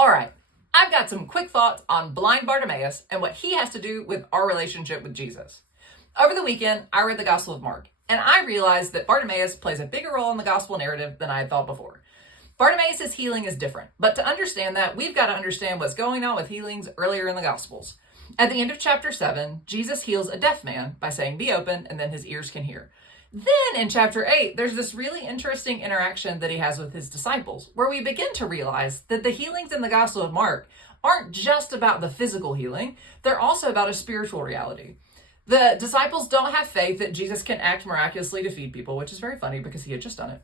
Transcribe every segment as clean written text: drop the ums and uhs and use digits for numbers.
All right, I've got some quick thoughts on Blind Bartimaeus and what he has to do with our relationship with Jesus. Over the weekend, I read the Gospel of Mark, and I realized that Bartimaeus plays a bigger role in the gospel narrative than I had thought before. Bartimaeus' healing is different, but to understand that, we've got to understand what's going on with healings earlier in the Gospels. At the end of chapter 7, Jesus heals a deaf man by saying, "Be open," and then his ears can hear. Then in chapter 8, there's this really interesting interaction that he has with his disciples, where we begin to realize that the healings in the Gospel of Mark aren't just about the physical healing, they're also about a spiritual reality. The disciples don't have faith that Jesus can act miraculously to feed people, which is very funny because he had just done it.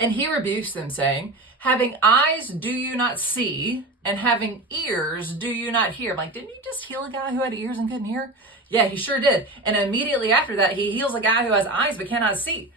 And he rebukes them, saying, "Having eyes, do you not see? And having ears, do you not hear?" I'm like, didn't he just heal a guy who had ears and couldn't hear? Yeah, he sure did. And immediately after that, he heals a guy who has eyes but cannot see.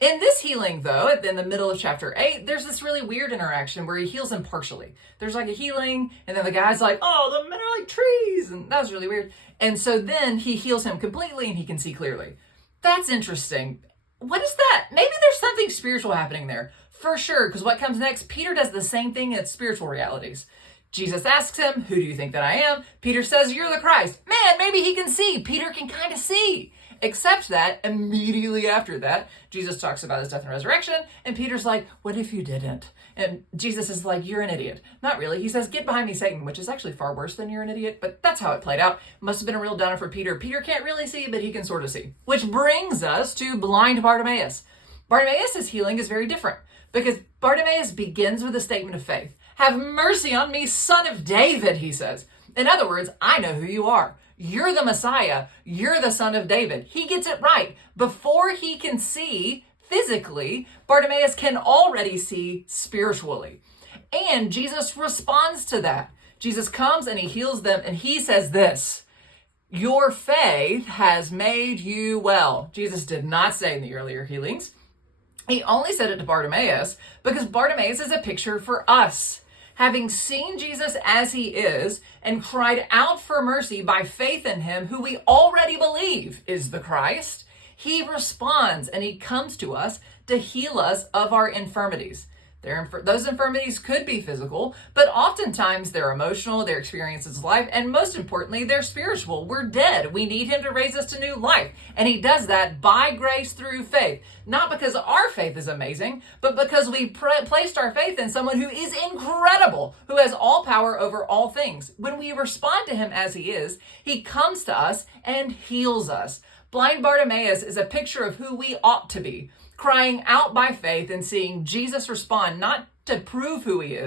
In this healing, though, in the middle of chapter 8, there's this really weird interaction where he heals him partially. There's like a healing, and then the guy's like, "Oh, the men are like trees," and that was really weird. And so then he heals him completely, and he can see clearly. That's interesting. What is that? Maybe there's something spiritual happening there. For sure, because what comes next, Peter does the same thing in spiritual realities. Jesus asks him, "Who do you think that I am?" Peter says, "You're the Christ." Man, maybe he can see. Peter can kind of see. Except that immediately after that, Jesus talks about his death and resurrection, and Peter's like, "What if you didn't?" And Jesus is like, "You're an idiot." Not really. He says, "Get behind me, Satan," which is actually far worse than "you're an idiot," but that's how it played out. Must have been a real downer for Peter. Peter can't really see, but he can sort of see. Which brings us to blind Bartimaeus. Bartimaeus' healing is very different because Bartimaeus begins with a statement of faith. "Have mercy on me, son of David," he says. In other words, I know who you are. You're the Messiah. You're the son of David. He gets it right. Before he can see physically, Bartimaeus can already see spiritually. And Jesus responds to that. Jesus comes and he heals them, and he says this: "Your faith has made you well." Jesus did not say in the earlier healings. He only said it to Bartimaeus because Bartimaeus is a picture for us. Having seen Jesus as he is and cried out for mercy by faith in him, who we already believe is the Christ, he responds and he comes to us to heal us of our infirmities. Those infirmities could be physical, but oftentimes they're emotional, they're experiences of life, and most importantly, they're spiritual. We're dead. We need him to raise us to new life. And he does that by grace through faith. Not because our faith is amazing, but because we placed our faith in someone who is incredible, who has all power over all things. When we respond to him as he is, he comes to us and heals us. Blind Bartimaeus is a picture of who we ought to be, crying out by faith and seeing Jesus respond, not to prove who he is,